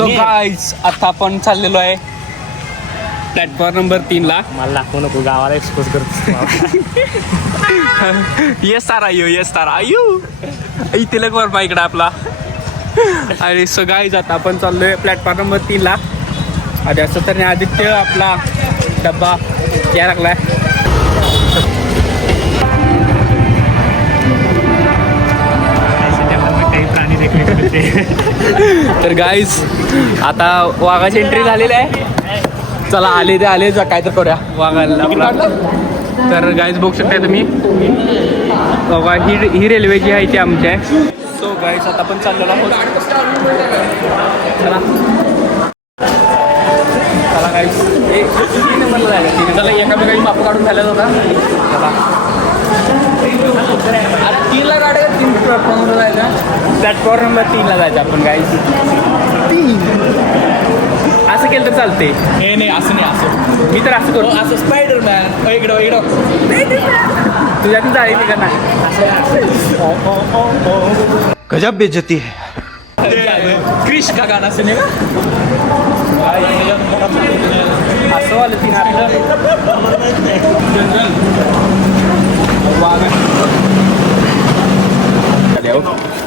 So guys आता आपण चाललेलो आहे प्लॅटफॉर्म नंबर 3 ला. मला दाखवू नको, गावाला एक्सपोज करतो. येस तारा आयु इथे लग वर इकडे आपला. आणि सो गाईज आता आपण चाललोय प्लॅटफॉर्म नंबर 3 ला. आणि असं तर आदित्य आपला डब्बा या लागलाय. तर गाईज आता वाघाची एंट्री झालेली आहे. चला आले ते आले जा काय तर करूया वाघाला. तर गाईज बघू शकता तुम्ही बघा ही रेल्वे जी आहे ती आमची आहे. सो गाईज आता आपण चाललेलो आहोत. चला चला गाईज चला एकामेकाची माप काढून झाल्याच होता. चला तीनला गाड्या 3 प्लॅटफॉर्मवर जायचं. प्लॅटफॉर्म नंबर 3 ला जायचं आपण गाईज. 3 असं केलं तर चालते. हे नाही असं नाही, असं मी तर असं करू. असं स्पायडरमॅन इकडं तुझ्यातून जाळी मी करणार. गजब बेइज्जती है. क्रिश का गाणं असं नाही का असं वालं 3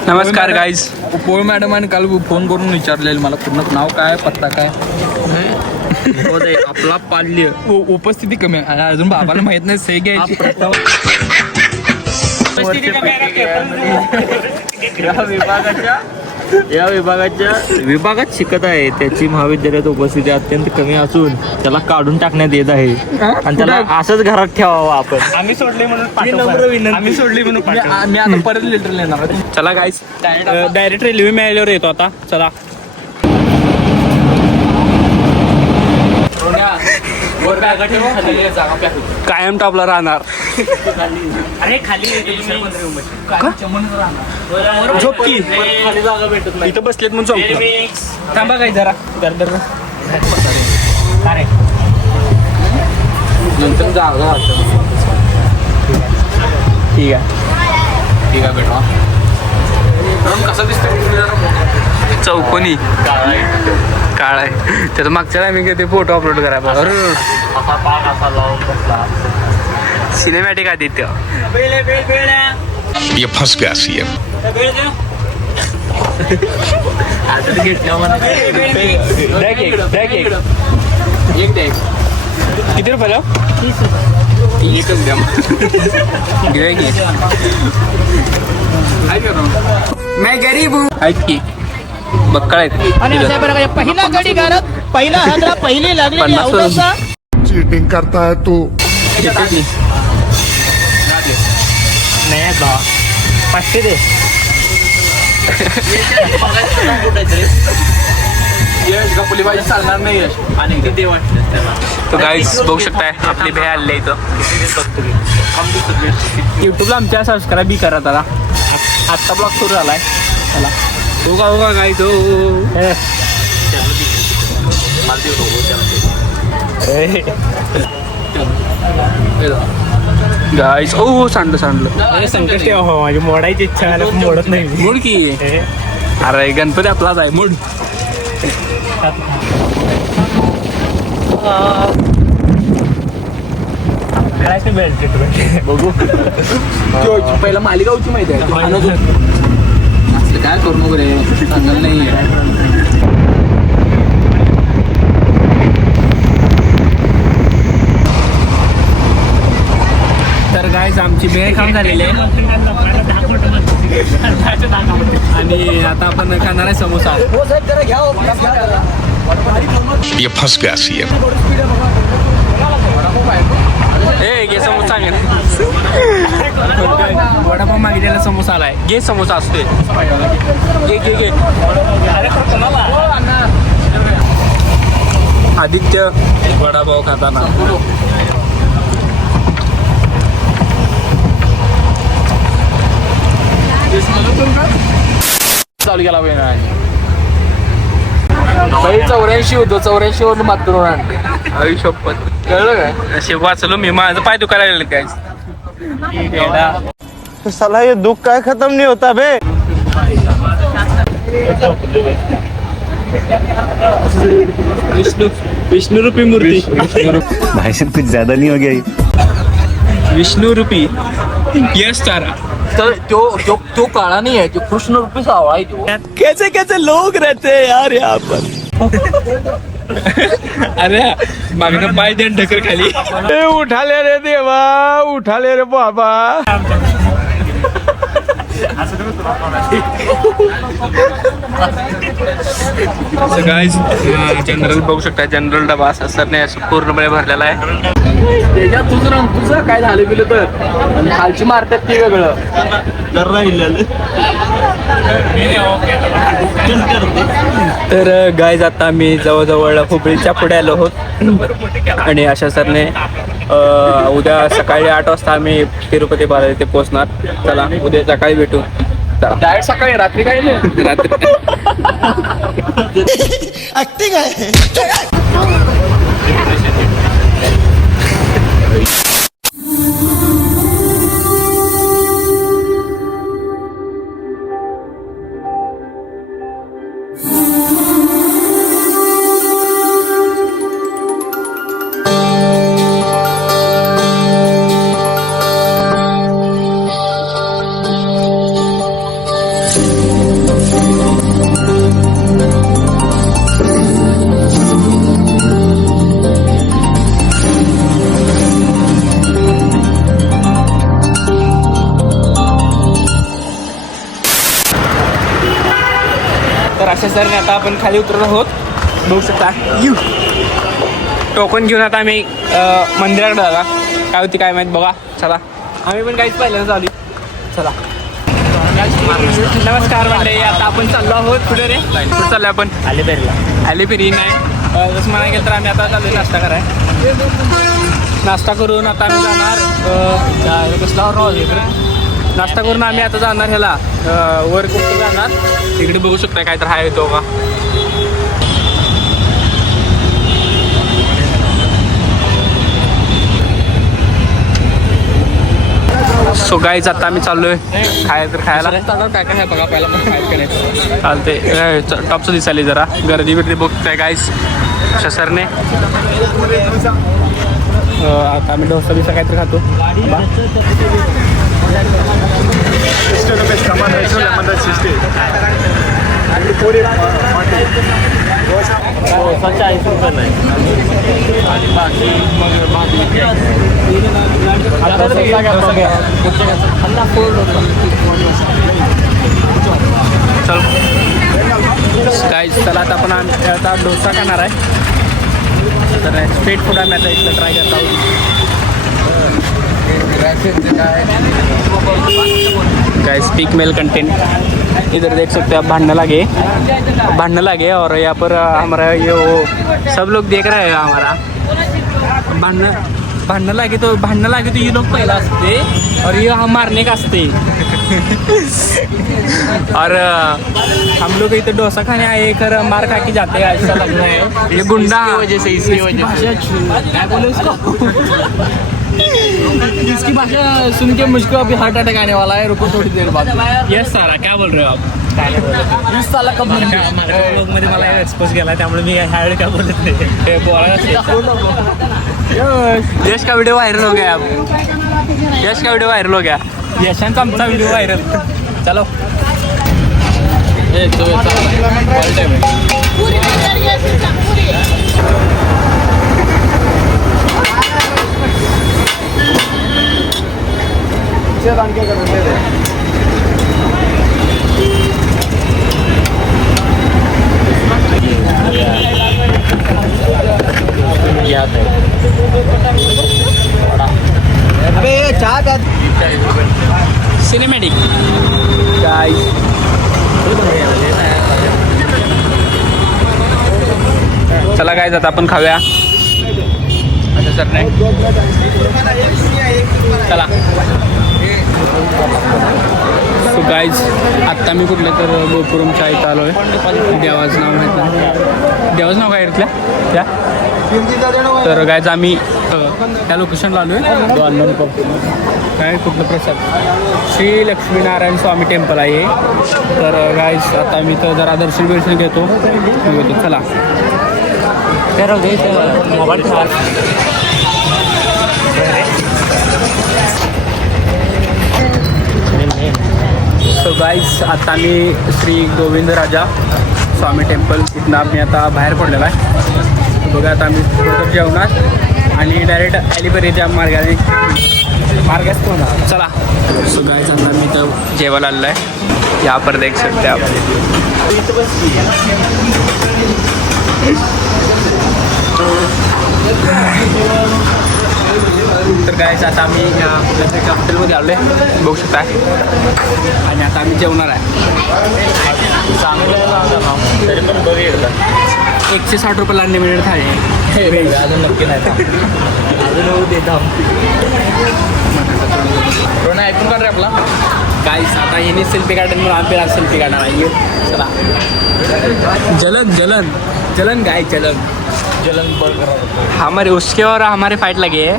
नमस्कार गाईज. पोळ मॅडम काल फोन करून विचारलेलं मला पूर्ण नाव काय पत्ता काय. आपला पाल्य उपस्थिती कमी आहे. अजून बाबाला माहित नाही सही घ्यायची. या विभागात शिकत आहे. त्याची महाविद्यालयात उपस्थिती अत्यंत कमी असून त्याला काढून टाकण्यात येत आहे आणि त्याला असंच घरात ठेवावं आपण. आम्ही सोडले म्हणून आम्ही सोडली म्हणून मी आता परत लेटर लिहिणार. चला गाईज डायरेक्ट रेल्वे मिळाल्यावर येतो आता. चला कायम टॉपला राहणार. अरे खाली झोपकी इथं बसलेत म्हणून झोपतो. थांबा काही जरा दर नंतर जागा ठीक आहे बेटा. कसं दिसतं चौकोनी काळ आहे. त्याचं मागच्या टायमिंग ते फोटो अपलोड करायला. असा पाक असा लावून बसला. सिनेमॅटिक आदित्य. ये फंस गया सीएम. किती रुपयाला मैं गरीब हूँ. आहेत की बक्कळ आहेत. आणि अशा प्रकारे पहिला गडी घालत पहिला हादरा पहिली लागलेली 50 अवदसा. चीटिंग करता है तू. नाही बा 500 दे. यश कपुली बाजी चालणार नाही. यश आणि किती वाटलं त्याला. तो गाईज बघू शकताय आपली भेळ आलेली इथं. युट्यूबला आमच्या सबस्क्राईब बी करा त्याला. आत्ता ब्लॉग सुरू झालाय. चला हो गाईज हो. गाईज ओ सांडलं संकष्टी माझी मोडायची इच्छा आहे, मोडत नाही. मूड की अरे गणपती आपलाच आहे मूड. बघू पहिला मालिगावची माहिती आहे. असलं काय करू नको रे, सांगायला नाही. तर गाईज आमची भेळ खाऊन झालेली आहे आणि आता आपण खाणार आहे समोसा. ये फंस गया सीएम. ए घे समोसा सांगेल. वडापाव मागितलेला समोसा आलाय. घे समोसा असतोय. घे आदित्य वडापाव खाताना. चालू केला पाहिजे. 84 होतं. 84 वरून मात करून आणलं. आयुष्यपत कळलं काय. असे वाचलो मी. माझं पाय दुखायला लागले काय. साला ये दुख का खत्म नहीं होता बे. विष्णू रूपी मूर्ती भाई साहब कुछ ज्यादा नहीं हो गया ये? विष्णू रूपी यस तारा. तर तो काळा नाही आहे, तो कृष्ण रूपी सावळा आहे तो. कैसे कैसे लोग रहते हैं यार यहाँ पर. अरे मागणं पाय देण ढकर खाली. उठाले रे देवा, उठाले रे बाबा. गाईज जनरल बघू शकता. जनरल डबा असा सरने असं पूर्णपणे भरलेला आहे. त्याच्यात तुझं काय झालं गेलं तर आणि खालची मारतात ते वेगळं. तर गाईज आता मी जवळजवळ हुबळीच्या पुढे आलो आहोत आणि अशा सरने उद्या सकाळी 8 वाजता आम्ही तिरुपती बालाजी ते पोहोचणार. चला उद्या सकाळी भेटू. डायरेक्ट सकाळी रात्री काय नाही. रात्री ऍक्टिंग आहे. तर अशा सरने आता आपण खाली उतरत आहोत. बघू शकता. टोकन घेऊन आता आम्ही मंदिराकडे आला. काय होती काय माहीत बघा. चला आम्ही पण काहीच पाहिलं चालू. चला नमस्कार मंडळी. आता आपण चाललो आहोत. कुठे रे कुठे चाललो आपण? अलिपेरी नाही जसं म्हणायला गेलं तर आम्ही आता चाललो नाश्ता कराय. नाश्ता करून आता आम्ही जाणार कसला नाश्ता करून आम्ही आता जाणार ह्याला वर कुठं जाणार तिकडे बघू शकता. काय तर हाय येतो का. सो गाईज आता आम्ही चाललोय खायला. काय काय बघा पहिला मग काय करायचं. चालते टॉपचं दिसायला जरा गर्दी बिर्दी बघताय गाईज. अशा सरने आता आम्ही डोसा बिसा काहीतरी खातो. चल गाईज चला आता आपण आता डोसा खाणार आहे. तर स्ट्रीट फूड आम्ही आता इथलं ट्राय करत आहोत. गाइस स्पीक मेल कंटेंट इधर देख सकते हैं. आप भांडने लगे और यहाँ पर हमारा ये सब लोग देख रहे हैं. हमारा भांडने लगे तो ये लोग पहला हंसते और ये हम मारने का हंसते. और हम लोग इधर डोसा खाने आए कर मार खा के जाते हैं. ऐसा लग रहा है ये गुंडा वजह से इसकी वजह से क्या बोले उसको. इसकी भाषा सुन के मुझको अभी हार्ट अटैक आने वाला है. रुको थोड़ी देर बाद. यस सारा क्या बोल रहे हो आप. इस साला कब मध्ये मला एक्सपोज केला त्यामुळे मी ह्यावेळी काय बोलत नाही. यश का वीडियो वायरल हो गया. यश का वीडियो वायरल हो गया. यशांचा आमचा व्हिडिओ व्हायरल. चलो सिनेमॅटिक गाइस. चला गाइस आता आपण खाऊया. अच्छा सर नाही चला. सो गाइज आत्ता मी कुठल्या तर गोपुरमच्या इथं आलो आहे. देवाचं नाव माहीत नाही. देवाचं नाव काय इथल्या त्या. तर गाइज आम्ही त्या लोकेशनला आलो आहे. काय कुठलं प्रसाद श्री लक्ष्मीनारायण स्वामी टेम्पल आहे. तर गाईस आता मी तर जरा दर्शन घेतो चला. मोबाईल सो गाईस आता मी श्री गोविंदराजा स्वामी टेम्पल इथनं आम्ही आता बाहेर पडलेला आहे. बघा आता आम्ही थोडं जेवणार आणि डायरेक्ट अलिबरीच्या मार्गात होणार. चला. सो गाईस आता मी तर जेवायला आलेलं आहे. या पर देख सकते आप. तर गाईस आता आम्ही हॉटेलमध्ये आलो आहे बघू शकता आणि आता आम्ही जेवणार आहे. तरी पण बघ एकदा 160 रुपयाला अनलिमिटेड थाळी आहे. अजून नक्की नाही अजून देता ऐकून काढ रे आपला. गाईस आता हिने सेल्फी काढून म्हणून आम्ही सेल्फी काढणार आहे. चला. जलन गाय जलन हमारे उसके और हमारे फाइट लगे है.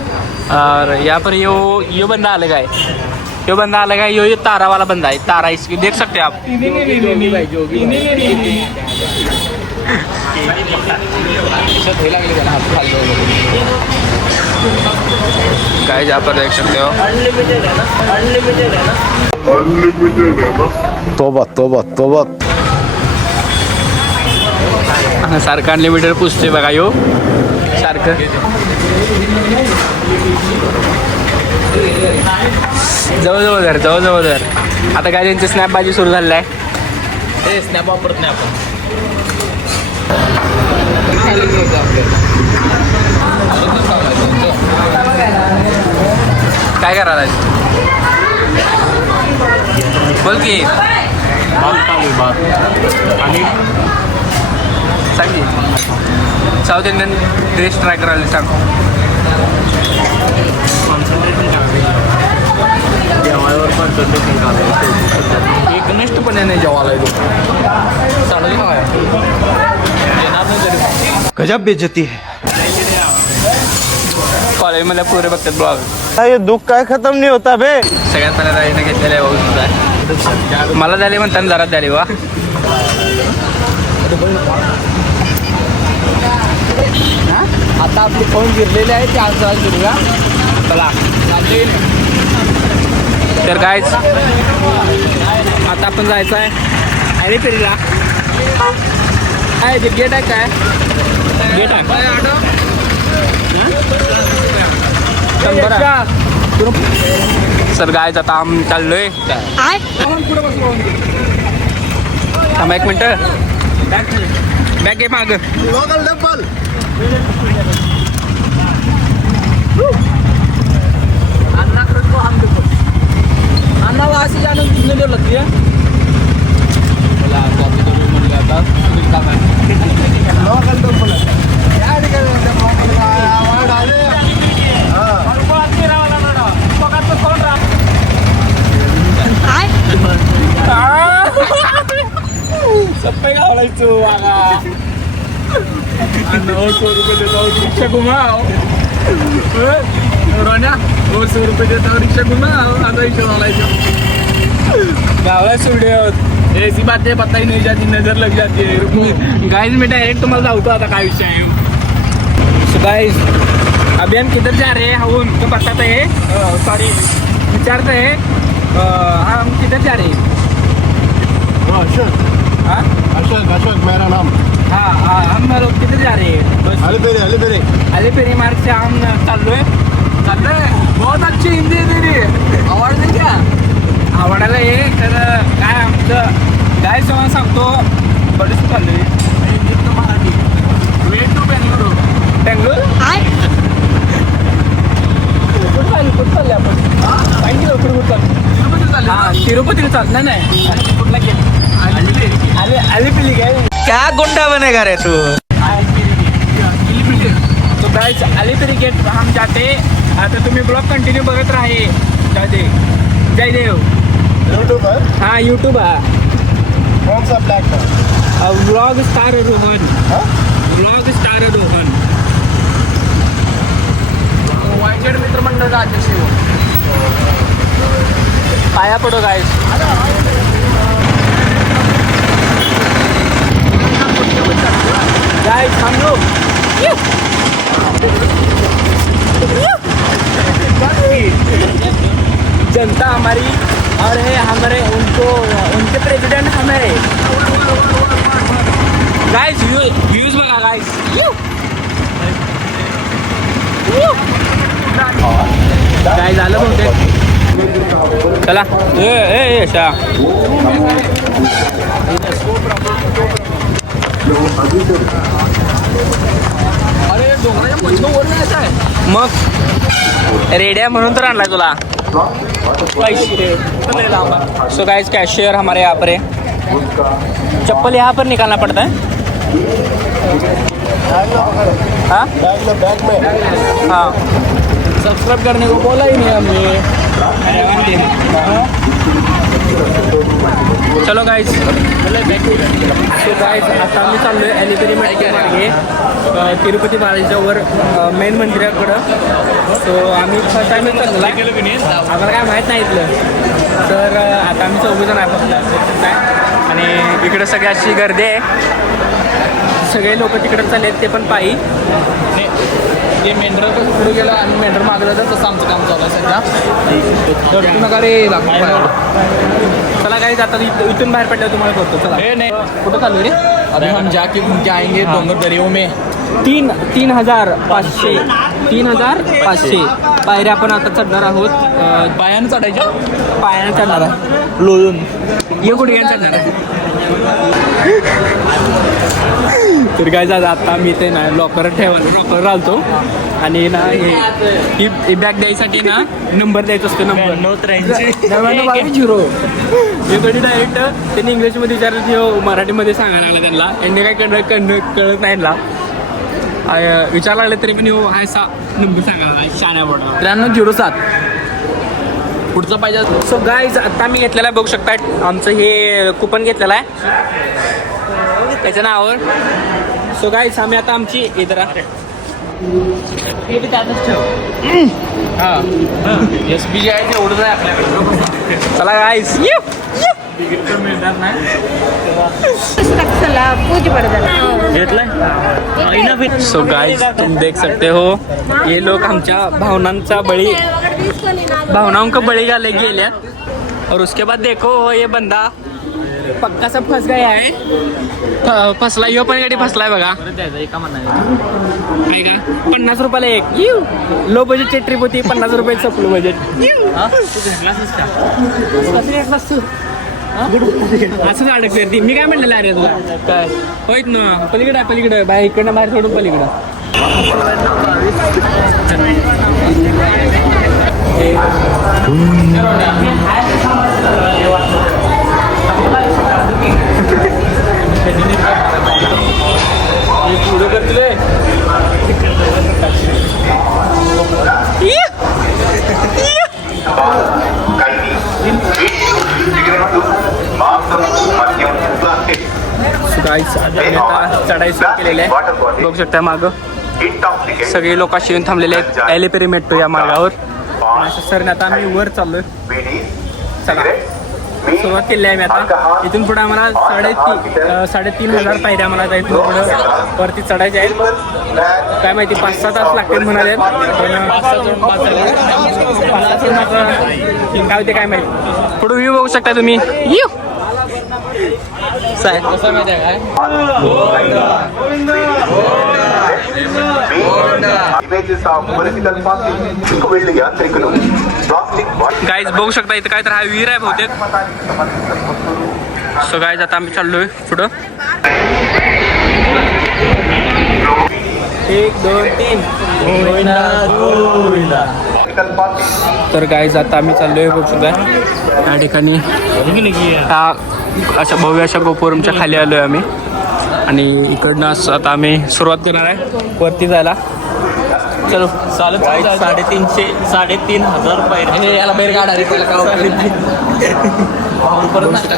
और यहाँ पर यो बंदा अलग है. यो बंदा अलग है. ये तारा वाला बंदा है. तारा इसकी देख सकते हैं आप. गाइस यहाँ पर देख सकते हो. अनलिमिटेड है ना. तोबा तोबा तोबा. सारखं अनलिमिटेड पुसते बघा यो सारखं. जवळ धर. आता काय त्यांची स्नॅपबाजी सुरू झालेलं आहे. हे स्नॅप वापरत नाही आपण. काय करायला बोल की आणि सांग. साऊथ इंडियन डिश ट्राय करायला सांग. जेवायवर कॉन्सन्ट्रेशन करायचं. एकनिष्ठपणे नाही जेवायला येतो. चांगली काय येणार नाही तरी गजब बेइज्जती है. कॉलेजमध्ये पुरे बघतात ब्लॉग. ये दुख काय खत्म नहीं होता बे. सगळ्यात पहिल्या जाईने घेतलेलं आहे भाऊ. मला द्याले म्हणताना जरा द्याले वा. आता आपले फोन गिरलेले आहे ते आज घेऊया. चला. तर गायच आता आपण जायचं आहे अरे फेरीला. काय ते गेट आहे काय गेट आहे. सर गायच आता आम्ही चाललोय. थांबा 1 मिनटं. बॅग घे माग. अन्ना वहाँ से जाने कितने देर लगती है? बोला कॉफी तो भी मिल जाता सप्पे घालायचो वागा. 900 रुपये देतो रिक्षा घुमाव. रोन्या 900 रुपये देतो रिक्षा घुमाव. आता रिक्षा घालायचो गावाला सुड्यात. ऐसी बात है पता ही नहीं जाती नजर लग जाती है. गाइस मैं डायरेक्ट तुम्हाला जाऊतो आता काय विषय आहे. सो गाइस अभी हम किधर जा रहे हैं हम उनको बताते हैं. सॉरी विचारते हैं हम किधर जा रहे हैं. हाँ अशोक मेरा नाम. हाँ हम लोग किधर जा रहे हैं. अलीपेरी अलीपेरी मार्ग से हम चाललोय. बहुत अच्छी हिंदी है तेरी. आवाज नाही क्या? आवडायला ये तर काय आमचं काय समज सांगतो बरेच चाललोय. Way to Bengaluru. बेंगलोर कुठं चालले आपण. सांगितलं कुठं चाललं. हां तिरुपतीला चाललं नाही. कुठला गेला अलीपिली काय. क्या गुंडा बनेगा रे तू. तो गाइस अलीपिरी गेट हम जाते. आता तुम्ही ब्लॉग कंटिन्यू बघत राहे. जाते जयदेव यूट्यूब है. हाँ यूट्यूब है. कौन सा platform. Vlog star Rohan. Vlog star Rohan. YZ मित्रमंडळाचा अध्यक्ष आहे. पाया पडो गाईस. गाईस हम लोग जनता हमारी और है हमारे उनको उनके प्रेसिडेंट हमारे गाइस. व्यूज बघा गाइस. गाइस आलं बहुतेक. चला ए शा अरे डोंगराच्या मधनं वर जायचं आहे. मग रेड्या म्हणून तर आणलाय तुला. सो गाइस कैशियर हमारे यहाँ पर है. चप्पल यहाँ पर निकालना पड़ता है. हाँ बैग में हाँ. सबस्क्राईब करने को बोला ही नहीं हमने. चलो गाइस. सो गाइस आता आम्ही चाललोय अॅलिपेरी मार्गे मार्गे तिरुपती बालाजीच्या वर मेन मंदिराकडं. सो आम्ही फर्स्ट टाइमच चाललो आहे. आम्हाला काय माहीत नाही इथलं. तर आता आम्ही 24 जण आहे आणि इकडं सगळी अशी गर्दी आहे. सगळे लोक तिकडे चालले आहेत ते पण पायी. ते मेंढर कसं पुढे गेलं आणि मेंढर मागलं तर तसं आमचं काम चालू आहे सध्या. तर तू नका रे लागू. चला गाईज आता इथून बाहेर पडल्यावर तुम्हाला करतो. चला. नाही कुठं चालू रे. अरे हम जाके घूम के आएंगे डोंगर दरियों में. 3,500 पायऱ्या आपण आता चढणार आहोत. पायानं चढायच्या. पायाने चढणार आहे लोळून. ये कुठे चढणार आहे. तर काय झालं आता मी ते ना लॉकर लॉकर घालतो आणि ना ही बॅग द्यायसाठी ना नंबर द्यायचा असतो. नंबर 0. हे कधी डायरेक्ट त्यांनी इंग्लिशमध्ये विचारलं की मराठीमध्ये सांगायला लागलं त्यांना. यांनी काय कळत नाही ना. विचारायला लागले तरी पण हा असा नंबर सांगायला शाण्या पडला. 9307 पुढचा पाहिजे. सो गाईज आता मी घेतलेला बघू शकता. आमचं हे कुपन घेतलेलं आहे त्याच्या नावावर. सो गाईज आम्ही आता आमची इतर SB जे आहे ते एवढंच आहे आपल्याकडे. चला गाईज. सो गाइस तुम देख सकते हो ये लोग आमच्या भावनांचा भावनाओं का बळी घाले गेल्या. और उसके बाद देखो ये बंदा पक्का सब फंस गया है. फसला यो पण गाडी फसलाय बघा. एका म्हणा 50 रुपयाला एक. लो बजेटची ट्रिप होती. 50 रुपये सपलो बजेट. असंच अडकते ती. मी काय म्हणलेलं अरे तुला काय होईत ना. पलीकडे बाहेर इकडनं बाहेर सोडून पलीकडं. पुढं करतोय. आता चढाई सुरू केलेली आहे. बघू शकता मागं सगळे लोक अशी येऊन थांबलेले आहेत. अॅलिपेरी मेट्रो या मार्गावर. सर आता आम्ही वर चाललोय. चला सुरुवात केली आहे मी आता. इथून पुढे आम्हाला 3,500 पायऱ्या आम्हाला इथून पुढं वरती चढायचे आहेत. काय माहिती 5-6 तास लागतील म्हणाले. पण 5-6 काय होते काय माहिती. पुढे व्ह्यू बघू शकता तुम्ही. कसं माहिती आहे काय. गाईज बघू शकता इथं काय तर हा विहीर आहे बहुतेक. सो गाईज आता आम्ही चाललोय पुढं. 1 2 3 तर गाईज आता आम्ही चाललोय बघू शकता. या ठिकाणी हा अशा भव्य अशा गोपुरमच्या खाली आलोय आम्ही. आणि इकडनं आता आम्ही सुरुवात करणार आहे वरती जायला. चलो चालत 3,500 पायऱ्या. याला बाहेर काढा रे त्याला परत नाश्ता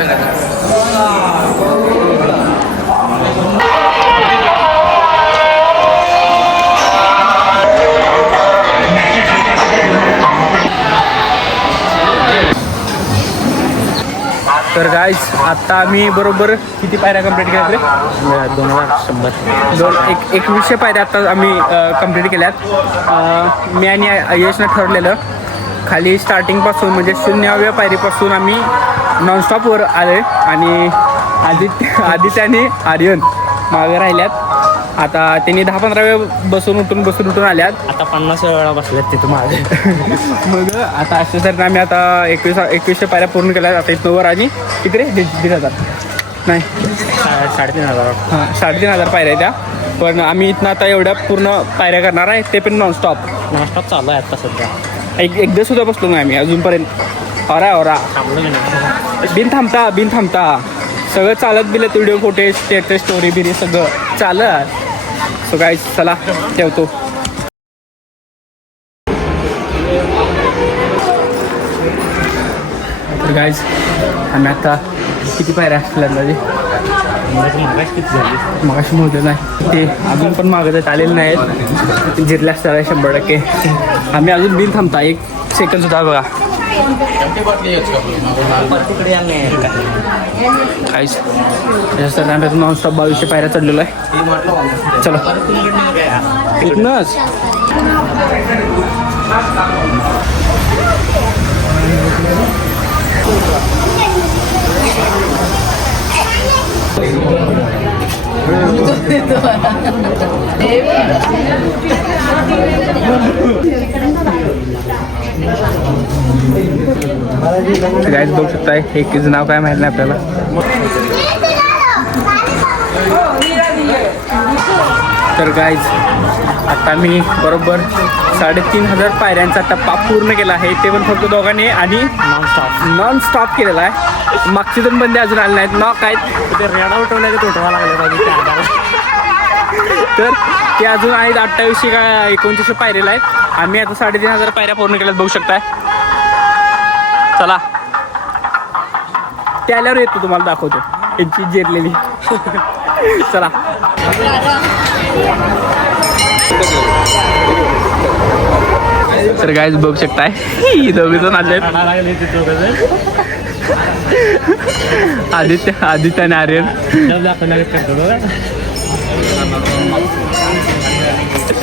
आत्ता आम्ही बरोबर किती पायऱ्या कंप्लीट केल्या रे? 2100 पायऱ्या आत्ता आम्ही कंप्लीट केल्यात. मी आणि यशनं ठरलेलं खाली स्टार्टिंगपासून म्हणजे 0व्या पायरीपासून आम्ही नॉनस्टॉपवर आले आणि आदित्य आणि आर्यन मागे राहिल्यात. आता त्यांनी 10-15 वेळ बसून उठून आल्यात. आता 50 वेळा बसल्यात तिथं मागे. मग आता अशा तर आम्ही आता 2100 पायऱ्या पूर्ण केल्या. आता इथं वर आणि किती रे 1,500 नाही 3,500. हां 3,500 पायऱ्या आहेत त्या. पण आम्ही इथनं आता एवढ्या पूर्ण पायऱ्या करणार आहे ते पण नॉनस्टॉप चालू आहे आता सध्या. एकदा सुद्धा बसलो नाही आम्ही अजूनपर्यंत. ओरा थांबलो नाही. बिन थांबता सगळं चालत बिलत व्हिडिओ फुटेज स्टेटस स्टोरी बिरी सगळं चालत. सो गाईज चला ठेवतो. तर गाईज आम्ही आता किती पायऱ्या असल्या म्हणजे मगाशी मोठं नाही ते अजून पण मागत आलेले नाहीत. जिरल्या असतात 100%. आम्ही अजून बिन थांबता 1 सेकंड सुद्धा बघा काहीच. त्याच्यासाठी आम्ही नॉनस्टॉप 2200 पायऱ्या चढलेलो आहे. चलो इथनंच गाईज बघू शकताय. एकीचं नाव काय माहित नाही आपल्याला. तर गाईज आता मी बरोबर 3,500 पायऱ्यांचा टप्पा पूर्ण केला आहे. ते पण फक्त दोघांनी आणि नॉनस्टॉप केलेला आहे. मागचे दोन बंदे अजून आले नाहीत. नॉक आहेत ते रेडा उठवल्या तोटवा लागले पाहिजे. तर ते अजून आहेत 2800 का 2900 पायऱ्याला आहेत. आम्ही आता 3,500 पायऱ्या पूर्ण केल्यात बघू शकताय. चला ते आल्यावर येतो तुम्हाला दाखवतो यांची जिरलेली. चला तर गाईज बघू शकताय दोघे जण आले. आदित्य आणि आर्यन.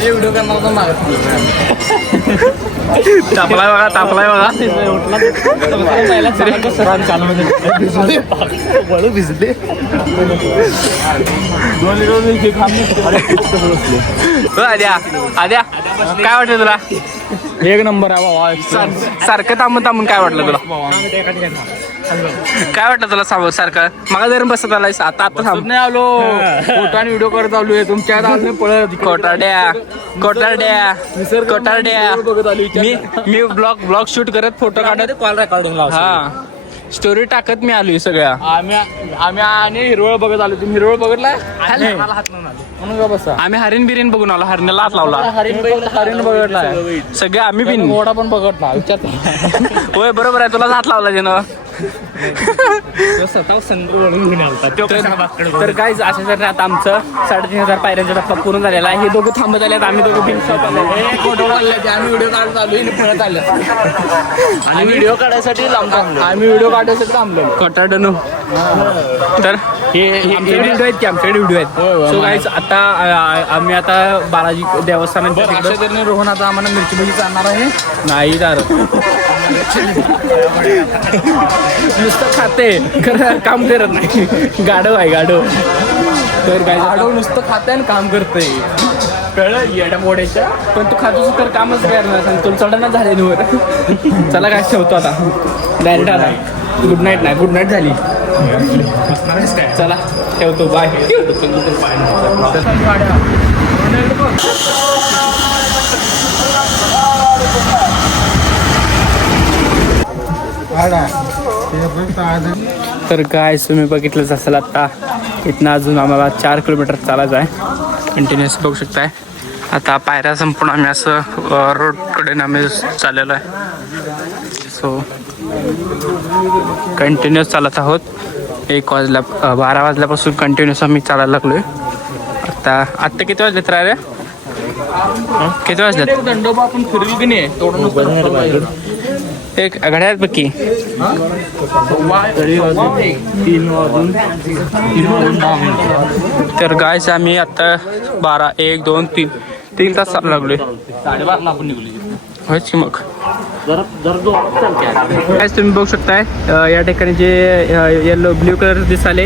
व्हिडिओ करणार तापलाय बघा भिजले. आद्या काय वाटलं तुला? 1 नंबर आहे बाबा. सारखं थांबून काय वाटलं तुला? काय वाटलं तुला सारखं मला जरी बसत आलाय आता थांब नाही आलो फोटो आणि व्हिडिओ करत आलोय तुमच्या पळत कोटारड्या मी ब्लॉग शूट करत फोटो काढत कॉल रेकॉर्डिंग लाव. हा स्टोरी टाकत मी आलोय सगळ्या. आम्ही आणि हिरवळ बघत आलो. तुम्ही हिरवळ बघितलाय म्हणून का बसा. आम्ही हरिण बिरीन बघून आलो. हरिणाला हात लावला. हरिण बघितलाय सगळे आम्ही बिन घोडा पण बघितला विचार. होय बरोबर आहे. तुला हात लावला त्यानं. तर काय अशासाठी आता आमचं 3,500 पायऱ्यांचा टप्पा पूर्ण झालेला आहे. हे दोघं थांबत आले. आम्ही दोघं बिन शॉप आले. फोटो काढले आम्ही व्हिडिओ काढत आलो पळत आले आणि व्हिडिओ काढायसाठी आम्ही व्हिडिओ काढायसाठी थांबलो कटाडनो. तर हे व्हिडिओ आहेत की आमच्याकडे व्हिडिओ आहेत. सो गाईज आता आम्ही आता बालाजी देवस्थानात रोहन आता आम्हाला मिरची भजी आणणार आहे. नाही नुसतं खाते काम करत नाही. गाढव आहे गाढव. तर गाडव नुसतं खाते आणि काम करतंय. कळलं येड्या मोड्याच्या. पण तू खातोस तर कामच करणार सांग. तुला चढणं झाले वर. चला काय ठेवतो आता डायरेक्ट आला. गुड नाईट झाली. चला ठेवतो बाय. तर काय तुम्ही बघितलंच असेल आता इथनं अजून आम्हाला 4 किलोमीटर चालायचं आहे. कंटिन्युअस बघू शकताय. आता पायऱ्या संपून आम्ही असं रोडकडे आम्ही चाललेलो आहे. सो कंटिन्युअस चालत आहोत. 12 वाजल्यापासून कंटिन्युअस आम्ही चालायला लागलोय. आता किती वाजले तर अरे किती वाजले? दंडोबा आपण फिरलो की नाही तोडून एक घड्याळ पक्की 3 तर गायच आम्ही आता 12 1 2 3 तास लागलोय 12:30 आपण निघलो होयच की मग जरा गायस तुम्ही बघू शकताय या ठिकाणी जे येलो ब्ल्यू कलर दिसाले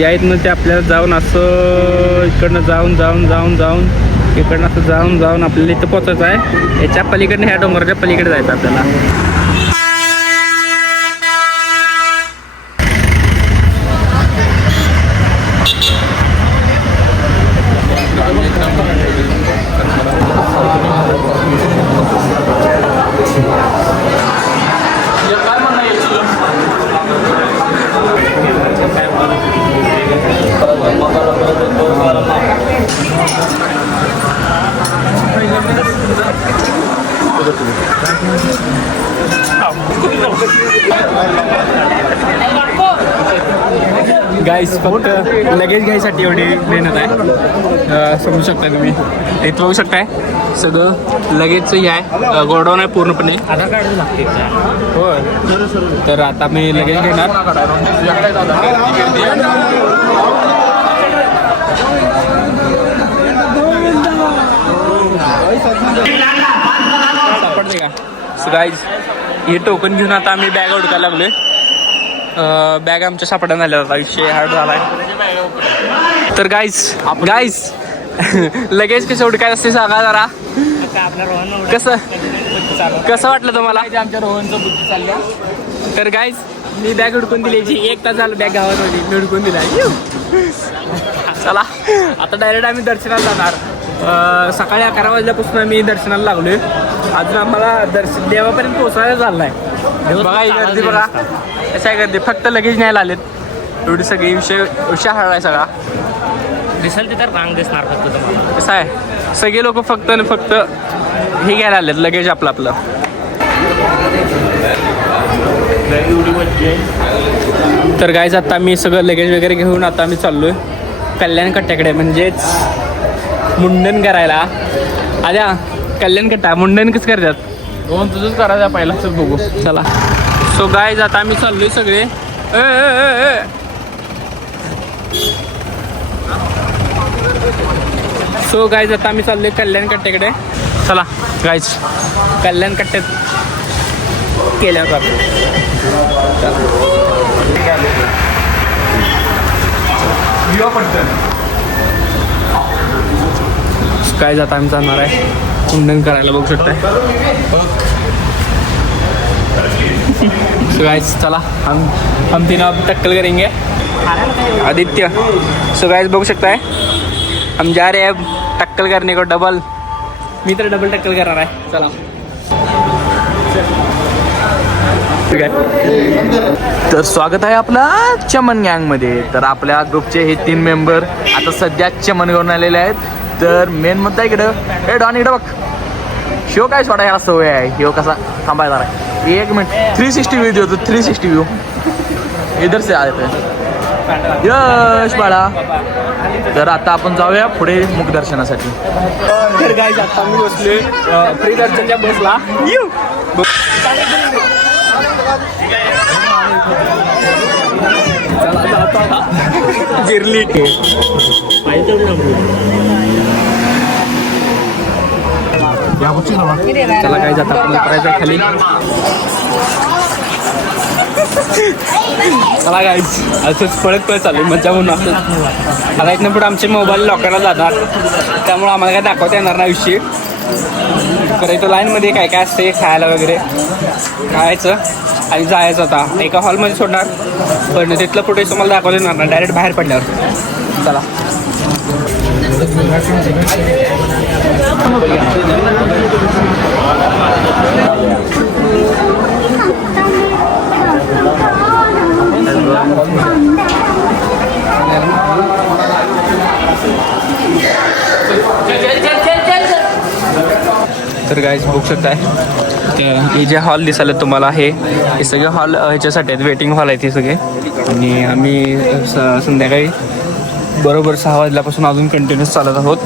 या इथनं ते आपल्याला जाऊन असं इकडनं जाऊन इकडनं असं जाऊन आपल्याला इथं पोचायचं आहे. याच्या पलीकडनं ह्या डोंगराच्या पलीकडे जायचं आपल्याला. गाईस फक्त लगेज घ्यायसाठी एवढी मेहनत आहे. समजू शकताय तुम्ही इथं बघू शकताय सगळं लगेजचं हे आहे. गोडाऊन आहे पूर्णपणे. आधार कार्ड लागते हो तर आता मी लगेज घेणार. सापडते का गाईज हे टोकन घेऊन आता आम्ही बॅग उडकायला लागलोय. बॅग आमच्या सापडा झाल्या आता विषय हार्ड झालाय. तर गाईज लगेज कसं उडकायचं असते सांगा जरा. कसं वाटलं तुम्हाला? आमच्या रोहनचं बुद्धी चाललं. तर गाईज मी बॅग उडकून दिल्याची 1 तास झालं बॅग गावात होती मी उडकून दिला. चला आता डायरेक्ट आम्ही दर्शनाला जाणार. सकाळी 11 वाजल्यापासून आम्ही दर्शनाला लागलोय. अजून आम्हाला देवापर्यंत पोहोचायला झालं नाही. बघा ही गर्दी बघा कशा आहे गर्दी. फक्त लगेज न्यायला आलेत एवढी सगळी विषय हळा आहे सगळा. दिसेल तिथं रांग दिसणार फक्त तुम्हाला. कसं आहे सगळे लोक फक्त हे घ्यायला आलेत लगेज आपलं. तर गाईज आता मी सगळं लगेज वगैरे घेऊन आता आम्ही चाललोय कल्याण कट्ट्याकडे म्हणजेच मुंडन करायला. आद्या कल्याण कट्टा मुंडन कसं करतात? रोहन तुझंच करायचं पहिला चल बघू. चला सो गाईज आता आम्ही चाललोय सगळे. सो गाईज आता आम्ही चाललोय कल्याण कट्ट्याकडे. चला गाईज कल्याण कट्ट्यात केल्यावर गाईज आता आम्ही जाणार आहे मुंडन करायला. बघू शकताय. सो गाइस चला हम तीनों अब टक्कल करेंगे. आदित्य सो गाइस बघू शकताय हम जा रहे हैं अब टक्कल करने को. डबल मी तर डबल टक्कल करणार आहे. चला तर स्वागत आहे आपला चमन गँगमध्ये. तर आपल्या ग्रुपचे हे 3 मेंबर आता सध्या चमन घेऊन आलेले आहेत. तर मेन मुद्दा इकडं हे डॉन इकडं बघ. शिव काय सोडा याला सवय आहे. शिव कसा थांबायला आहे. 1 मिनिट 360 व्ह्यू देतो. 360 व्ह्यू इधर से आले यश बाळा. तर आता आपण जाऊया पुढे मुखदर्शनासाठी. तर गाईज आता मी बसलोय फ्री दर्शनच्या बसला. जिरली चला काय जाता आपण उतरायचं खाली. चला गाईज असंच पळत चालू मजा म्हणून असं. आता इथनं पुढे आमचे मोबाईल लॉकरला जाणार त्यामुळे आम्हाला काय दाखवता येणार नाही विषय. तर इथं लाईनमध्ये काय काय असते खायला वगैरे खायचं आणि जायचं. आता एका हॉलमध्ये सोडणार पण तिथलं पुढे तुम्हाला दाखवता येणार ना डायरेक्ट बाहेर पडल्यावर. चला तर गाईज बघू शकताय हे जे हॉल दिसायला तुम्हाला हे सगळे हॉल ह्याच्यासाठी आहेत. वेटिंग हॉल आहेत हे सगळे. आणि आम्ही संध्याकाळी बरोबर 6 वाजल्यापासून अजून कंटिन्यूस चालत आहोत.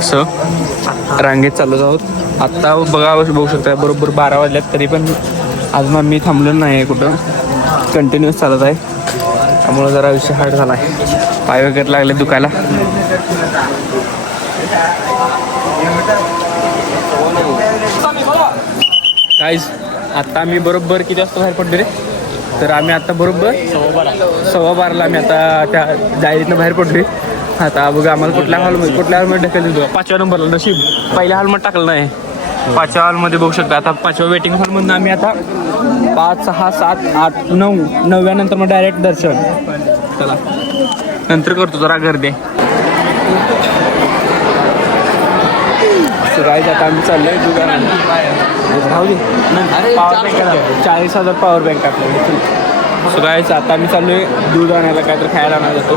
असं रांगेत चाललो आहोत आत्ता. बघू शकता बरोबर 12 वाजल्यात तरी पण अजून आम्ही थांबलो नाही आहे कुठं. कंटिन्यूस चालत आहे त्यामुळं जरा विषय हार्ड झाला आहे. पाय वगैरे लागले दुखायला. गाईज आत्ता आम्ही बरोबर किती वाजता बाहेर पडलो रे. तर आम्ही आता बरोबर 12:15 आम्ही आता त्या जाळीतनं बाहेर पडलोय. आता बघा आम्हाला कुठल्या हॉलमध्ये ढकललं होतं. 5व्या नंबरला नशीब पहिल्या हॉलमध्ये टाकलं नाही. 5व्या हॉलमध्ये बघू शकता. आता 5व्या वेटिंग हॉलमधून आम्ही आता 5, 6, 7, 8, 9 9व्या नंतर मग डायरेक्ट दर्शन. चला नंतर करतो जरा गर्दी. गाईज आता आम्ही चाललोय राहू दे. पॉवर बँक 40,000 पॉवर बँक टाकलं. सो गाईज आता आम्ही चाललोय दूध आणायला काहीतरी खायला आणायला जातो.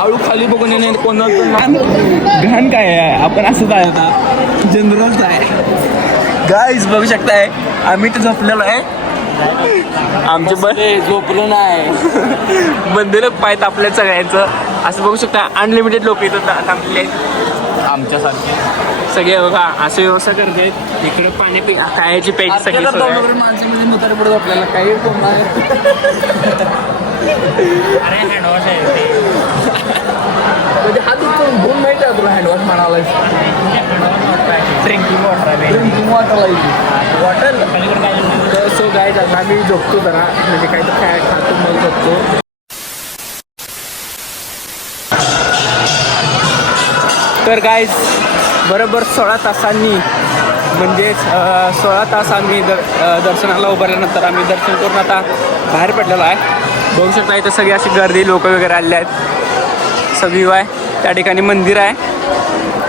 हळू खाली बघून येणे कोणाला घाण काय आहे. आपण असंच आहे आता जनरलच आहे. गाईज बघू शकताय आम्ही तर झोपलेलो आहे. आमचे झोपलो नाही बंदेलं पाय तापल्या सगळ्यांचं. असं बघू शकता अनलिमिटेड लोक इथं थांबलेले आहेत आमच्यासारखे सगळे. बघा असे व्यवस्था करते आहेत. इकडं पाणी खायची प्यायची सगळी माणसामध्ये मुतारे पडत आपल्याला काही म्हणजे हात धुवून माहिती आहे तुला हँडवॉश म्हणाला. ड्रिंकिंग वॉटर सो गाईज आता आम्ही झोपतो जरा म्हणजे काही तर काय खातो मग झोपतो. तर गाईज बरोबर 16 तासांनी म्हणजेच 16 तास आम्ही दर्शनाला उभारल्यानंतर आम्ही दर्शन करून आता बाहेर पडलेलो आहे. बघू शकता इथं सगळी अशी गर्दी लोक वगैरे आले आहेत. सगळी आहे त्या ठिकाणी मंदिर आहे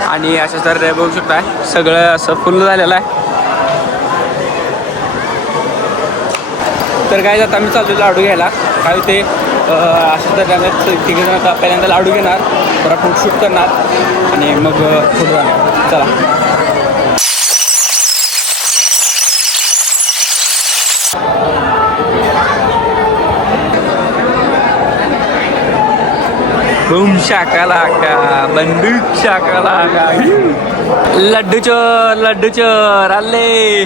आणि असं तर बघू शकता सगळं असं फुल झालेलं आहे. तर काय आता आम्ही चाललो लाडू घ्यायला. काय होते असं तर तिघजण आता पहिल्यांदा लाडू घेणार परत फूड शूट करणार आणि मग फूड जाणार. चला बूम शाकालाका बंदूक शाकालाका लड्डू चोर आले.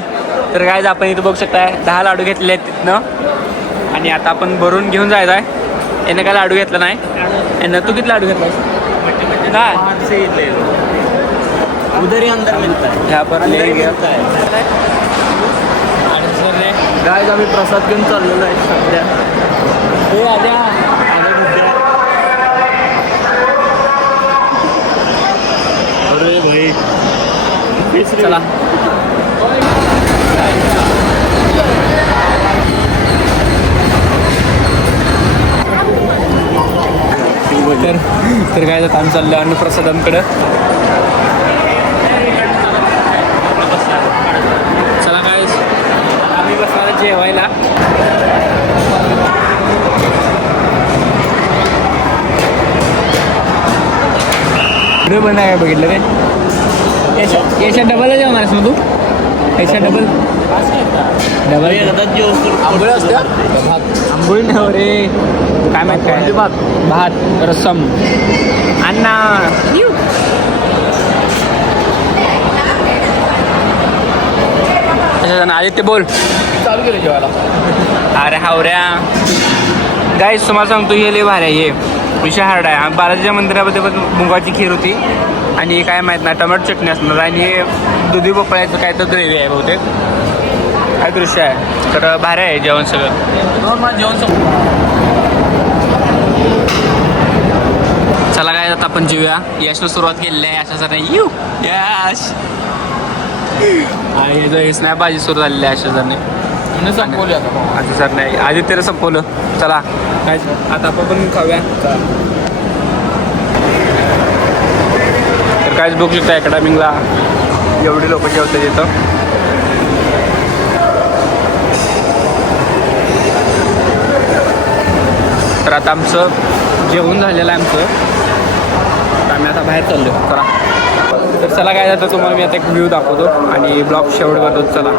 तर काय आपण इथं बघू शकताय 10 लाडू घेतलेले आहेत तिथनं आणि आता आपण भरून घेऊन जायचं आहे. यानं काय लाडू घेतला नाही. यानं तू किती लाडू घेतला उधर ही अंदर मिलता है. ह्या पर गाय आम्ही प्रसाद घेऊन चाललेलो आहे सध्या. हे आजा अरे भाई चला तर काय जात आम्ही चाललो अन्नप्रसादांकडं. चला काय आम्ही बसणार जेवायला. व्हिडिओ पण नाही बघितलं रे. याच्या डबल जेवणारस मग तू. याच्या डबल आंबोळ्या असत्या आंबोळी नाही रे. काय माहित काय भात रस्सम अण्णा. आदित्य बोल. चालू केलं जेवायला. अरे हावऱ्या गाईस तुम्हाला सांगतो हे लय भारी आहे. हे विषय हार्ड आहे. बालाजीच्या मंदिरामध्ये पण मुगाची खीर होती आणि काय माहीत नाही टोमॅटो चटणी असणार आणि दुधी भोपळ्याचं काय तर ग्रेव्ही आहे बहुतेक. काय दृश्य आहे. तर भारी आहे जेवण सगळं. चला काय आता आपण जेऊया. यशनं सुरुवात केलेली आहे. अशा सर यू यश आणि स्नॅप भाजी सुरू झालेली आहे अशा सरने. संपवली आता सर नाही आदित्यला संपवलं. चला काय आता आपण पण खाऊया. तर कायच बघू शकता अकॅडमीला एवढी लोक जेवतात येतं. तर आता आमचं जेवण झालेलं आहे आमचं. तर आम्ही आता बाहेर चाललो. चला तर चला काय जातं तुम्हाला मी आता एक व्ह्यू दाखवतो आणि ब्लॉग शेवट करतो. चला